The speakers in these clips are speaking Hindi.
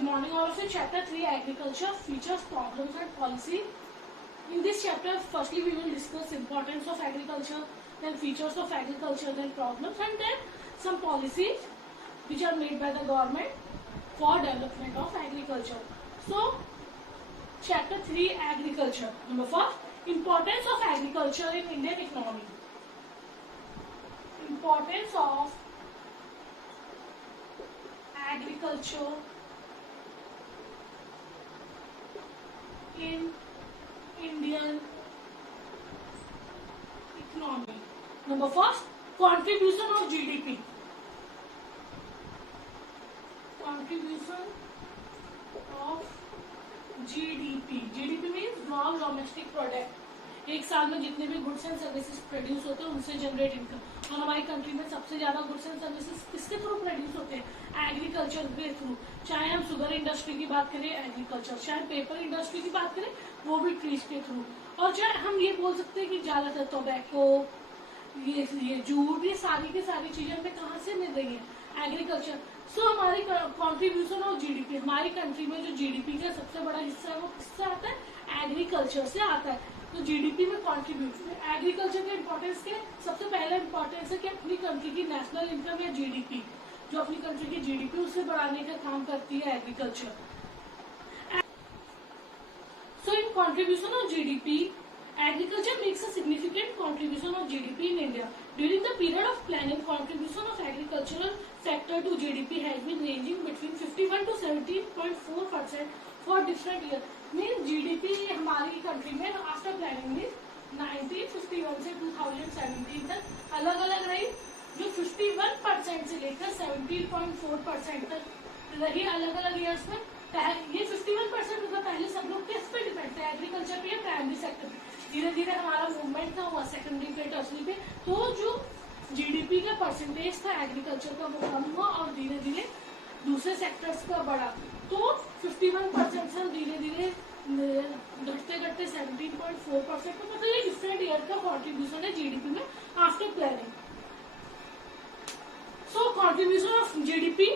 Good morning all of you. Chapter 3 Agriculture Features, Problems and Policy. In this chapter, firstly we will discuss importance of agriculture, then features of agriculture, then problems, and then some policies which are made by the government for development of agriculture. So, Chapter 3 Agriculture. Number 4, Importance of agriculture in Indian economy. Importance of agriculture in Indian economy. Number 4, contribution of GDP. Contribution of GDP. GDP means gross domestic product. एक साल में जितने भी गुड्स एंड सर्विसेज प्रोड्यूस होते हैं उनसे जनरेट इनकम. और हमारी कंट्री में सबसे ज्यादा गुड्स एंड सर्विसेज किसके थ्रू प्रोड्यूस होते हैं? एग्रीकल्चर के थ्रू. चाहे हम शुगर इंडस्ट्री की बात करें, एग्रीकल्चर. चाहे पेपर इंडस्ट्री की बात करें, वो भी ट्रीज के थ्रू. और चाहे हम ये बोल सकते हैं कि ज्यादातर टोबैको, ये जूट, ये सारी की सारी चीजें हमें कहाँ से मिल रही है? एग्रीकल्चर. सो हमारी कॉन्ट्रीब्यूशन ऑफ जीडीपी, हमारी कंट्री में जो जीडीपी का सबसे बड़ा हिस्सा है वो किससे आता है? एग्रीकल्चर से आता है. तो जीडीपी में कॉन्ट्रीब्यूशन. एग्रीकल्चर के इंपॉर्टेंस के सबसे पहला इंपॉर्टेंस है कि अपनी कंट्री की नेशनल इनकम या जीडीपी, जो अपनी कंट्री की जीडीपी उसे बढ़ाने का काम करती है agriculture. So in contribution of GDP, agriculture makes a significant contribution of GDP in India. During the period of planning, contribution of agricultural sector to GDP has been ranging between 51 to 17.4% for different years. Means GDP हमारी कंट्री में आफ्टर प्लानिंग में 1951 से 2017 तक अलग अलग रही, जो 51% से लेकर 17.4% तक रही अलग अलग ईयर्स में. ये 51% मतलब पहले सब लोग किस पे डिपेंड थे? एग्रीकल्चर पे या प्राइमरी सेक्टर पे. धीरे धीरे हमारा मूवमेंट था हुआ सेकेंडरी पे, टर्सरी पे. तो जो जीडीपी का परसेंटेज था एग्रीकल्चर का वो कम हुआ और धीरे धीरे दूसरे सेक्टर्स का बढ़ा. तो 51% से धीरे धीरे घटते घटते 17.4%. तो मतलब ये डिफरेंट ईयर का कॉन्ट्रीब्यूशन है जीडीपी में after planning. So contribution of GDP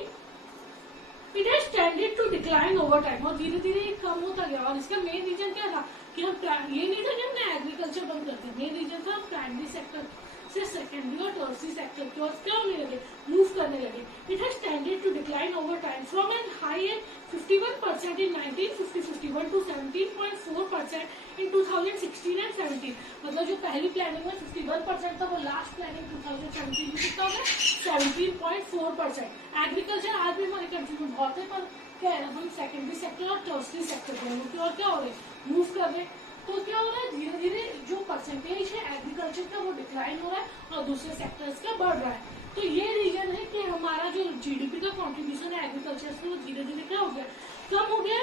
it has tended to decline over time. और धीरे धीरे कम होता गया. और इसका मेन रीजन क्या था कि हम ये नहीं था कि हमने एग्रीकल्चर बंद कर दिया. मेन रीजन था प्राइमरी सेक्टर से सेकेंडरी और टर्सरी सेक्टर की ओर क्या होने लगे? मूव करने लगे. It has tended to decline over time from an high at 51% in 1950-51 to 17.4% in 2016 and 17. मतलब जो पहली प्लानिंग में 51% था वो लास्ट प्लानिंग 2017 में कितना हो गया? 17.4%. एग्रीकल्चर आज भी हमारी कंट्री में बहुत है, पर क्या है, हम सेकेंडरी सेक्टर और टर्सरी सेक्टर दोनों की और क्या हो रहे हैं? मूव कर रहे हैं. तो क्या हो रहा है? धीरे धीरे जो परसेंटेज है एग्रीकल्चर का वो डिक्लाइन हो रहा है और दूसरे सेक्टर्स का बढ़ रहा है. तो ये रीजन है कि हमारा जो जीडीपी का कंट्रीब्यूशन है एग्रीकल्चर से वो धीरे धीरे क्या हो गया? कम हो गया.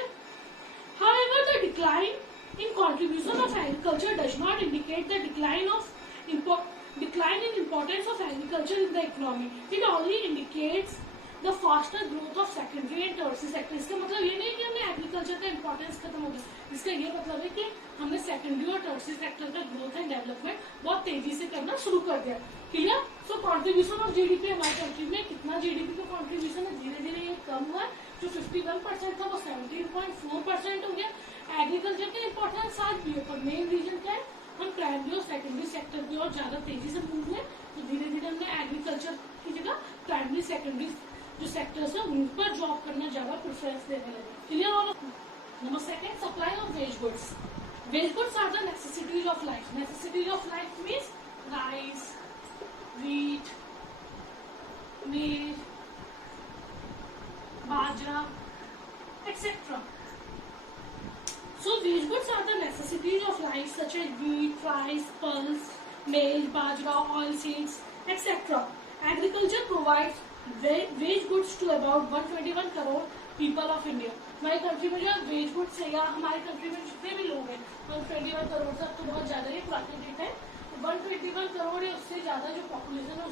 However, the decline in contribution of agriculture does not indicate the decline in importance of agriculture in the economy. It only indicates the faster growth of secondary and tertiary sector. इसका मतलब ये नहीं कि हमने एग्रीकल्चर का इंपॉर्टेंस खत्म हो गया. इसका ये मतलब है कि हमने सेकेंडरी और टर्सरी सेक्टर का ग्रोथ एंड डेवलपमेंट बहुत तेजी से करना शुरू कर दिया. Clear? So contribution of GDP हमारी कंट्री में कितना जीडीपी का कॉन्ट्रीब्यूशन है? धीरे धीरे ये कम हुआ. जो 51% था वो 17.4% हो गया. एग्रीकल्चर का इंपॉर्टेंस आज भी है, पर मेन रीजन क्या है? हम प्राइमरी और सेकेंडरी सेक्टर की ओर ज्यादा तेजी से मूव हुए. तो धीरे धीरे हमने एग्रीकल्चर की जगह प्राइमरी सेकेंडरी जो सेक्टर्स है उन पर जॉब करना ज्यादा प्रेफरेंस देने लगे. क्लियर? और number second, supply of wage goods. Wage goods are the necessities of life. Necessities of life means rice, wheat, maize, bajra, etc. So these goods are the necessities of life such as wheat, rice, pulse, maize, bajra, oilseeds, etc. Agriculture provides wage goods to about 121 crore people of India. हमारी कंट्री में जो वेज गुड्स है या हमारी कंट्री में जितने भी लोग हैं 121 करोड़ तक तो बहुत ज्यादा, ये पुरानी डेटा है. 121 करोड़ है, उससे ज्यादा जो पॉपुलेशन है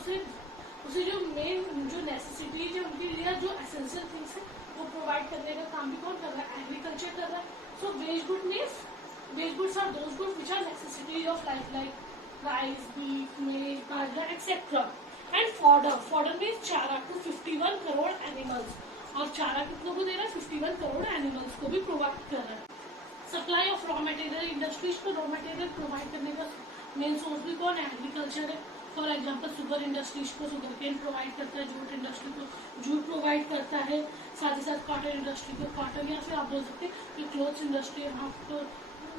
उसे जो मेन जो नेसेसिटीज है उनके लिए जो एसेंशियल थिंग्स है वो प्रोवाइड करने का काम भी कौन कर रहा है? एग्रीकल्चर कर रहा है. So wage goods are those goods which are necessities of life like rice, beef, maize, bajra, etcetera. And fodder means chara to 51 crore animals. और चारा कितनों को दे रहा है, 51 करोड़ एनिमल्स को भी प्रोवाइड कर रहा है। Supply of raw material, industries को रॉ मटेरियल प्रोवाइड करने का मेन सोर्स भी कौन है, एग्रीकल्चर है। फॉर एग्जाम्पल शुगर इंडस्ट्रीज को शुगर केन प्रोवाइड करता है, जूट इंडस्ट्री को जूट प्रोवाइड करता है, साथ ही साथ कॉटन इंडस्ट्री को कॉटन, या फिर आप बोल सकते हैं जो क्लोथ्स इंडस्ट्री है वहाँ तो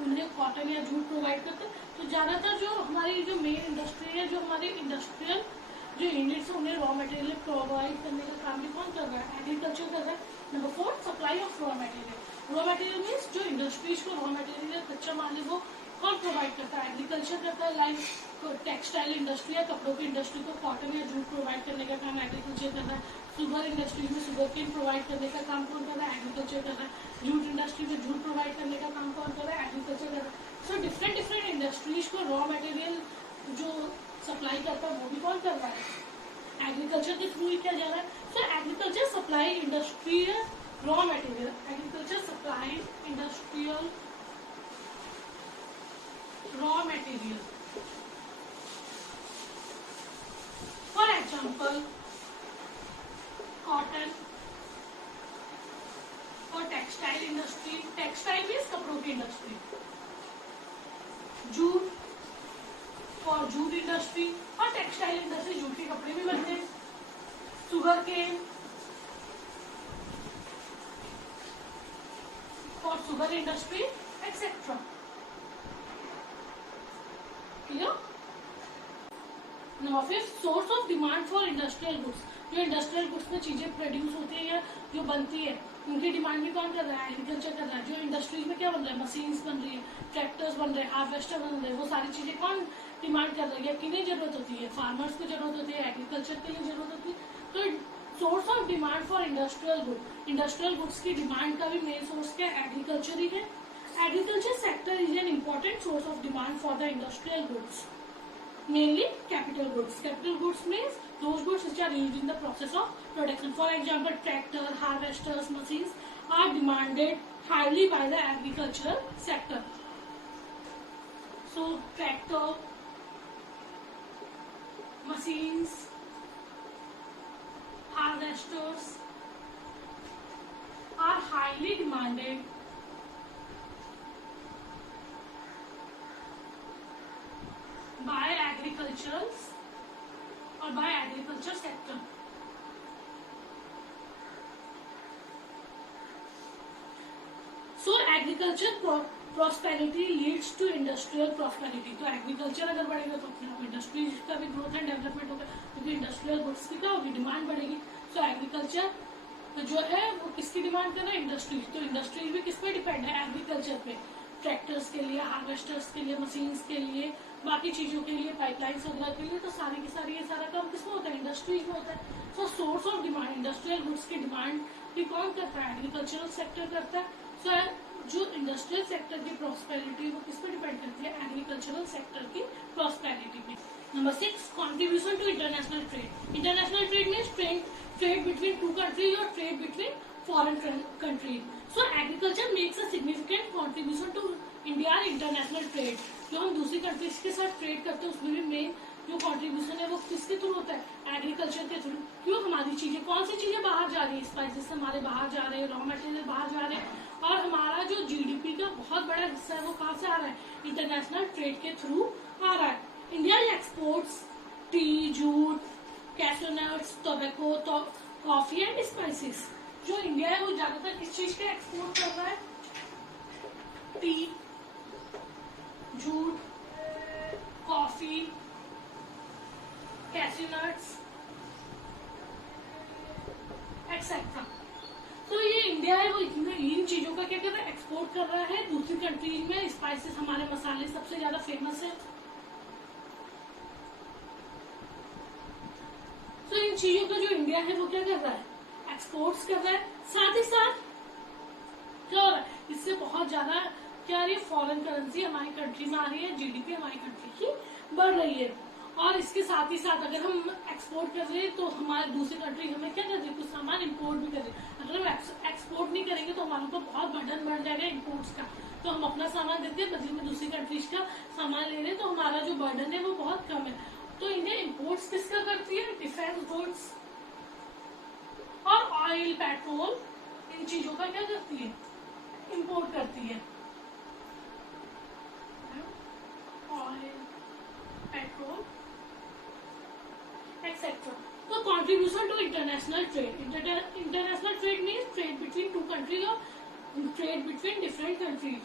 उन्हें कॉटन या जूट प्रोवाइड करते हैं। तो ज़्यादातर जो हमारी जो मेन इंडस्ट्री है, जो हमारे इंडस्ट्रियल जो यूनिट्स है, उन्हें रॉ मटेरियल प्रोवाइड करने का काम भी कौन कर रहा है, एग्रीकल्चर कर रहा है। Number 4, supply of raw material. Raw material means जो इंडस्ट्रीज को रॉ मटेरियल कच्चा माल है वो कौन प्रोवाइड करता है, एग्रीकल्चर करता है। लाइक टेक्सटाइल इंडस्ट्री या कपड़ों की इंडस्ट्री को कॉटन या जूट प्रोवाइड करने का काम एग्रीकल्चर कर रहा है। शुगर इंडस्ट्रीज में शुगर केन प्रोवाइड करने का काम कौन कर रहा है, एग्रीकल्चर कर रहा है। जूट इंडस्ट्री में जूट प्रोवाइड करने का काम कौन कर रहा है, एग्रीकल्चर कर रहा है। सो डिफरेंट इंडस्ट्रीज को रॉ मटेरियल जो सप्लाई करता है वो भी कौन कर रहा है, एग्रीकल्चर के थ्रू ही किया जा रहा है। सो agriculture supply industrial raw material, agriculture supply industrial raw material. For example cotton और टेक्सटाइल इंडस्ट्री, टेक्सटाइल मीन्स कपड़ों की इंडस्ट्री, जूट और जूट इंडस्ट्री और टेक्सटाइल इंडस्ट्री, जूट के कपड़े भी बनते हैं। शुगर केन और sugar industry etcetera. Clear? Number 5, source of demand for industrial goods. जो इंडस्ट्रियल गुड्स में चीजें प्रोड्यूस होती है या जो बनती है उनकी डिमांड भी कौन कर रहा है, एग्रीकल्चर कर रहा है। जो इंडस्ट्रीज में क्या बन रहा है, मशीन्स बन रही है, ट्रैक्टर्स बन रहे हैं, हार्वेस्टर बन रहे हैं, वो सारी चीजें कौन डिमांड कर रही है, किन्हें जरूरत होती है, फार्मर्स को जरूरत होती है, एग्रीकल्चर के लिए जरूरत होती है। तो source of demand for industrial good, industrial goods की डिमांड का भी मेन सोर्स क्या है, एग्रीकल्चर ही है। Agriculture sector is an important source of demand for the industrial goods, mainly capital goods. Capital goods means those goods which are used in the process of production. For example, tractor, harvesters, machines are demanded highly by the agricultural sector. So tractor, machines, harvesters are highly demanded by agriculturals or by agriculture sector. So agriculture prosperity leads to industrial prosperity. तो एग्रीकल्चर अगर बढ़ेगा तो अपने आप इंडस्ट्री का भी ग्रोथ एंड डेवलपमेंट होगा, क्योंकि इंडस्ट्रियल गुड्स की क्या होगी, डिमांड बढ़ेगी। सो एग्रीकल्चर जो है वो किसकी डिमांड कर रहा है, इंडस्ट्रीज। तो इंडस्ट्रीज भी किस पे डिपेंड है, एग्रीकल्चर पे। ट्रैक्टर्स के लिए, हार्वेस्टर्स के लिए, मशीन्स के लिए, बाकी चीजों के लिए, पाइपलाइंस वगैरह के लिए, तो सारी की सारी ये सारा काम किसमें होता है, इंडस्ट्रीज में होता है। So source of demand, industrial goods की डिमांड भी कौन करता है, एग्रीकल्चरल सेक्टर करता है। सो जो इंडस्ट्रियल सेक्टर की प्रॉस्पेरिटी वो किस पे डिपेंड करती है, एग्रीकल्चरल सेक्टर की प्रॉस्पेरिटी पे। Number 6, contribution to international trade. International trade means trade between two countries और trade between foreign countries. So agriculture makes a significant contribution to India international trade. जो हम दूसरी कंट्रीज के साथ ट्रेड करते हैं उसमें भी मेन जो कॉन्ट्रीब्यूशन है वो किसके थ्रू होता है, एग्रीकल्चर के थ्रू। क्यों, हमारी चीजें, कौन सी चीजें बाहर जा रही है, स्पाइसेस हमारे बाहर जा रहे हैं, रॉ मटेरियल बाहर जा रहे हैं, और हमारा जो जीडीपी का बहुत बड़ा हिस्सा है वो कहाँ से आ रहा है, इंटरनेशनल ट्रेड के थ्रू आ रहा है। India exports T, jute, cashew nuts, tobacco, coffee and spices. जो इंडिया है वो ज्यादातर किस चीज के एक्सपोर्ट कर रहा है, T, jute, coffee, cashew nuts etcetera. तो ये इंडिया है वो इन चीजों का क्या कर रहा है, एक्सपोर्ट कर रहा है दूसरी कंट्रीज में। स्पाइसेस, हमारे मसाले सबसे ज्यादा फेमस है। तो इन चीजों का जो इंडिया है वो क्या कर रहा है, एक्सपोर्ट्स कर रहा है। साथ ही साथ क्या हो रहा है, इससे बहुत ज्यादा क्या आ रही है, फॉरेन करेंसी हमारी कंट्री में आ रही है, जीडीपी हमारी कंट्री की बढ़ रही है। और इसके साथ ही साथ अगर हम एक्सपोर्ट कर रहे हैं तो हमारे दूसरी कंट्री हमें क्या कर रही है, कुछ सामान इंपोर्ट भी कर रहे हैं। अगर हम एक्सपोर्ट नहीं करेंगे तो हमारे ऊपर बहुत बर्डन बढ़ जाएगा इंपोर्ट्स का। तो हम अपना सामान देते हैं, बदले में दूसरी कंट्रीज का सामान ले रहे हैं, तो हमारा जो बर्डन है वो बहुत कम है। तो इंडिया इंपोर्ट्स किसका करती है, डिफेंस गुड्स और ऑयल, पेट्रोल, इन चीजों का क्या करती है, इंपोर्ट करती है। Oil, petrol etcetera. तो contribution to international trade, international trade means trade between two countries और trade between different countries.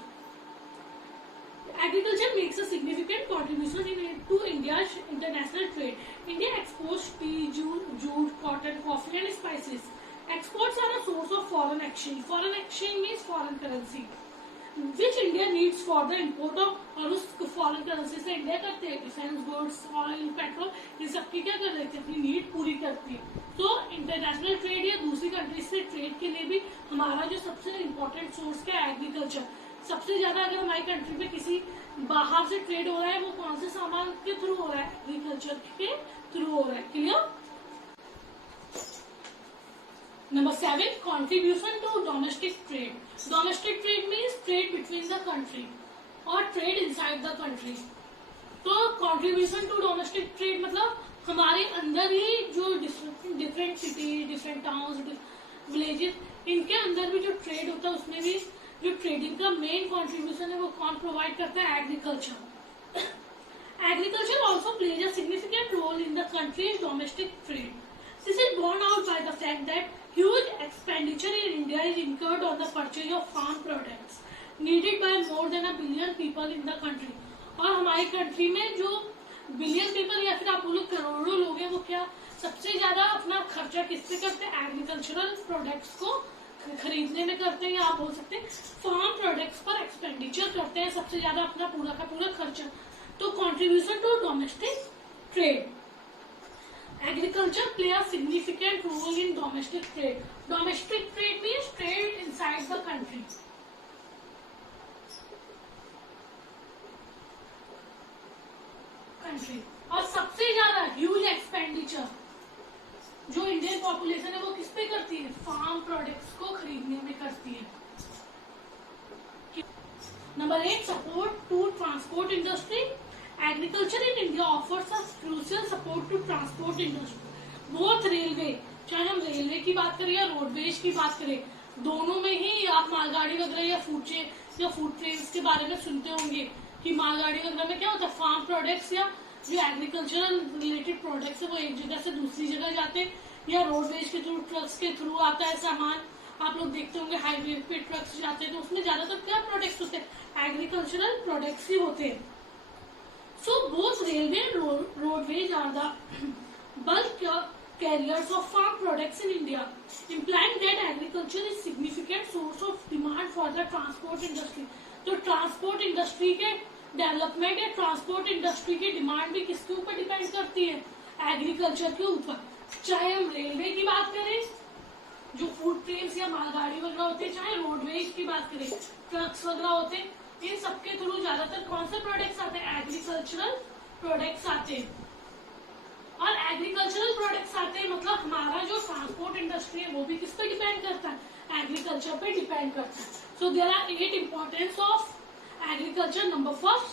Agriculture makes a significant contribution to India's international trade. India exports tea, jute, cotton, coffee and spices. Exports are a source of foreign exchange. Foreign exchange means foreign currency, which India needs for the import of, और उस foreign currency से India करते हैं डिफेंस गुड्स, ऑयल, पेट्रोल, ये सबकी क्या कर रहे थे, अपनी नीड पूरी करती है। तो इंटरनेशनल ट्रेड या दूसरी कंट्री से ट्रेड के लिए भी हमारा जो सबसे इम्पोर्टेंट सोर्स क्या है, एग्रीकल्चर। सबसे ज्यादा अगर हमारी कंट्री में किसी बाहर से ट्रेड हो रहा है, वो कौन से सामान के थ्रू हो रहा है, एग्रीकल्चर के थ्रू हो रहा है। Clear. Number 7, contribution to domestic trade. Domestic trade means trade between the country और ट्रेड इनसाइड द कंट्री। तो कंट्रीब्यूशन टू डोमेस्टिक ट्रेड मतलब हमारे अंदर ही जो different city, different towns, villages, इनके अंदर भी जो ट्रेड होता है उसमें भी जो ट्रेडिंग का मेन कंट्रीब्यूशन है वो कौन प्रोवाइड करता है, agriculture. Agriculture also plays a significant role in the country's domestic trade. This is borne out by the fact that huge expenditure in India is incurred on the purchase of farm products needed by more than 1 billion people in the country। और हमारी कंट्री में जो बिलियन पीपल या फिर आप बोलो करोड़ों लोग हैं, वो क्या सबसे ज्यादा अपना खर्चा किस पे करते हैं, एग्रीकल्चरल प्रोडक्ट्स को खरीदने में करते हैं, या आप बोल सकते हैं फार्म प्रोडक्ट्स पर एक्सपेंडिचर करते हैं सबसे ज्यादा अपना पूरा का पूरा खर्चा। तो contribution to domestic trade, agriculture play a significant role in domestic trade. Domestic trade means trade inside the country. और सबसे ज्यादा ह्यूज एक्सपेंडिचर जो इंडियन पॉपुलेशन है वो किस पे करती है, फार्म प्रोडक्ट्स को खरीदने में करती है। Number 8, support to transport industry. Agriculture in India offers a crucial support to transport industry. Both railway, चाहे हम रेलवे की बात करें या रोडवेज की बात करें, दोनों में ही आप मालगाड़ी वगैरह या फूड ट्रेन के बारे में सुनते होंगे कि मालगाड़ी वगैरह में क्या होता है, फार्म प्रोडक्ट्स या जो एग्रीकल्चरल रिलेटेड प्रोडक्ट्स है वो एक जगह से दूसरी जगह जाते हैं, या रोडवेज के थ्रू, ट्रक्स के थ्रू आता है सामान। आप लोग देखते होंगे हाईवे पे ट्रक्स जाते हैं, तो उसमें ज्यादातर क्या प्रोडक्ट्स होते हैं, एग्रीकल्चरल प्रोडक्ट्स ही होते हैं। So both railway and roadways are the bulk carriers of farm products in India, implying that agriculture is significant source of demand for the transport industry। तो ट्रांसपोर्ट इंडस्ट्री के डेवलपमेंट या ट्रांसपोर्ट इंडस्ट्री की डिमांड भी किसके ऊपर डिपेंड करती है, एग्रीकल्चर के ऊपर। चाहे हम रेलवे की बात करें, जो फूड ट्रेन्स या मालगाड़ी वगैरह होते हैं, चाहे रोडवेज की बात करें, ट्रक्स वगैरह होते हैं, इन सबके थ्रू ज्यादातर कौन से प्रोडक्ट्स आते हैं, एग्रीकल्चरल प्रोडक्ट्स आते हैं। और एग्रीकल्चरल प्रोडक्ट्स आते हैं मतलब हमारा जो ट्रांसपोर्ट इंडस्ट्री है वो भी किस पे डिपेंड करता है, एग्रीकल्चर पे डिपेंड करता है। So there are 8 importance of agriculture. Number 1,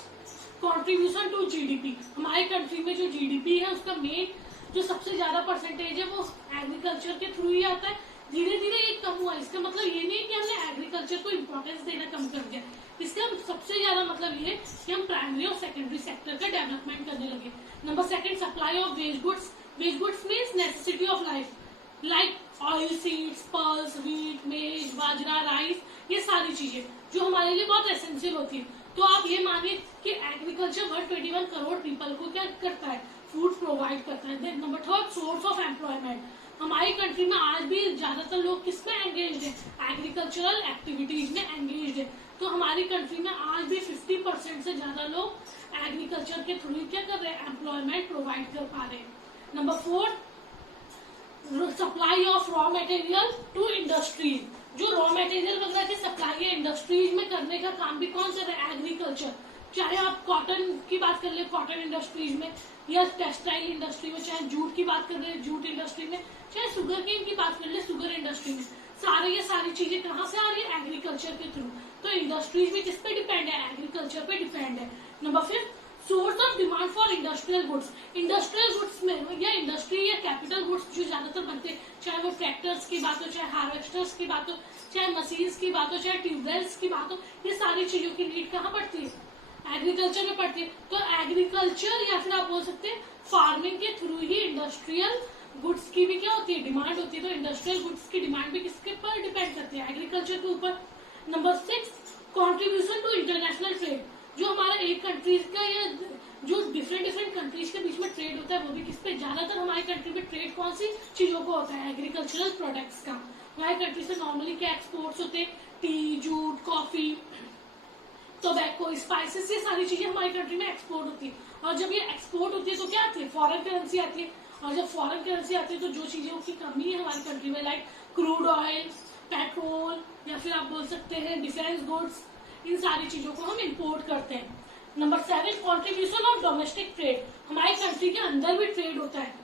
contribution to GDP. हमारी कंट्री में जो जीडीपी है उसका मेन जो सबसे ज्यादा परसेंटेज है वो एग्रीकल्चर के थ्रू ही आता है। धीरे धीरे ये कम हुआ, इसका मतलब ये नहीं कि हमने एग्रीकल्चर को इम्पोर्टेंस देना कम कर दिया, इसका सबसे ज्यादा मतलब ये कि हम प्राइमरी और सेकेंडरी सेक्टर का डेवलपमेंट करने लगे। Number 2, supply of wage goods. Wage goods means necessity of life, like oil seeds, pulse, wheat, maize, bajra, rice, ये सारी चीजें जो हमारे लिए बहुत एसेंशियल होती है। तो आप ये मानिए कि एग्रीकल्चर 121 करोड़ पीपल को क्या करता है, फूड प्रोवाइड करता है। Number 3, source of employment. हमारी कंट्री में आज भी ज्यादातर लोग किस में एंगेज है, एग्रीकल्चरल एक्टिविटीज में एंगेज है। तो हमारी कंट्री में आज भी 50% से ज्यादा लोग एग्रीकल्चर के थ्रू क्या कर रहे हैं, एम्प्लॉयमेंट प्रोवाइड कर पा रहे हैं। Number 4, supply of raw material to industries. जो रॉ मटेरियल वगैरह की सप्लाई है इंडस्ट्रीज में करने का काम भी कौन कर रहा है, एग्रीकल्चर। चाहे आप कॉटन की बात कर ले, कॉटन इंडस्ट्रीज में, या टेक्सटाइल इंडस्ट्री में, चाहे जूट की बात कर रहे हैं, जूट इंडस्ट्री में, चाहे सुगर केन की बात कर ले, सुगर इंडस्ट्री में, ये सारी चीजें कहाँ से आ रही है, एग्रीकल्चर के थ्रू। तो इंडस्ट्रीज भी किस पे डिपेंड है, एग्रीकल्चर पे डिपेंड है। Number 5, source of demand for industrial goods, industrial goods में या इंडस्ट्री या कैपिटल गुड्स जो ज्यादातर बनते हैं, चाहे वो ट्रैक्टर्स की बात हो, चाहे हार्वेस्टर्स की बात हो, चाहे मशीन्स की बात हो, चाहे ट्यूबवेल्स की बात हो, ये सारी चीजों की नीड कहाँ पड़ती है? एग्रीकल्चर में पड़ती है। तो एग्रीकल्चर या फिर आप बोल सकते हैं फार्मिंग के थ्रू ही इंडस्ट्रियल गुड्स की भी क्या होती है? डिमांड होती है। तो इंडस्ट्रियल गुड्स की डिमांड भी किसके पर डिपेंड करती है? एग्रीकल्चर के ऊपर। Number 6, contribution to international trade, जो हमारा एक कंट्रीज का या जो डिफरेंट कंट्रीज के बीच में ट्रेड होता है वो भी किस पे? ज्यादातर हमारी कंट्री में ट्रेड कौन सी चीजों को होता है? एग्रीकल्चरल प्रोडक्ट्स का। हमारी कंट्री से नॉर्मली क्या एक्सपोर्ट्स होते हैं? T, jute, coffee, tobacco, spices, ये सारी चीजें हमारी कंट्री में एक्सपोर्ट होती है। और जब ये एक्सपोर्ट होती है तो क्या आती है? फॉरेन करेंसी आती है। और जब फॉरेन करेंसी आती है तो जो चीजों की कमी है हमारी कंट्री में, लाइक क्रूड ऑयल, पेट्रोल, या फिर आप बोल सकते हैं डिफेंस गुड्स, इन सारी चीजों को हम इंपोर्ट करते हैं। Number 7, contribution of domestic trade, हमारी कंट्री के अंदर भी ट्रेड होता है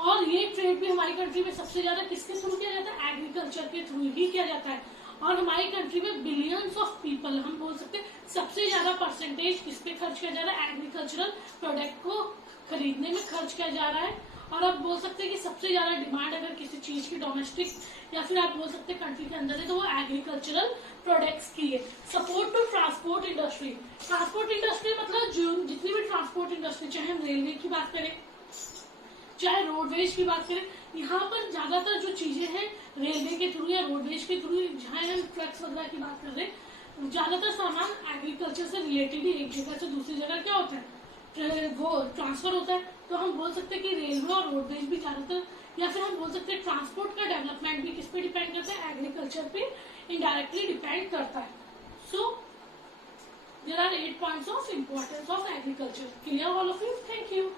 और ये ट्रेड भी हमारी कंट्री में सबसे ज्यादा किसके थ्रू किया जाता है? एग्रीकल्चर के थ्रू ही किया जाता है। और हमारी कंट्री में बिलियंस ऑफ पीपल, हम बोल सकते हैं सबसे ज्यादा परसेंटेज किस पे खर्च किया जा रहा है? एग्रीकल्चरल प्रोडक्ट को खरीदने में खर्च किया जा रहा है। और आप बोल सकते हैं कि सबसे ज्यादा डिमांड अगर किसी चीज की डोमेस्टिक या फिर आप बोल सकते हैं कंट्री के अंदर है तो वो एग्रीकल्चरल प्रोडक्ट्स की है। Support to transport industry, transport industry मतलब जो जितनी भी ट्रांसपोर्ट इंडस्ट्री, चाहे हम रेलवे की बात करें, चाहे रोडवेज की बात करें, यहाँ पर ज्यादातर जो चीजें हैं रेलवे के थ्रू या रोडवेज के थ्रू, जहाँ हम ट्रक्स वगैरह की बात कर रहे हैं, ज्यादातर सामान एग्रीकल्चर से रिलेटेड ही एक जगह से दूसरी जगह क्या होता है? वो ट्रांसफर होता है। तो हम बोल सकते हैं कि रेलवे और रोडवेज भी ज्यादातर, या फिर हम बोल सकते हैं ट्रांसपोर्ट का डेवलपमेंट भी किस पे डिपेंड करता है? एग्रीकल्चर पे इनडायरेक्टली डिपेंड करता है। So there are 8 points of importance of agriculture. Clear all of you? Thank you.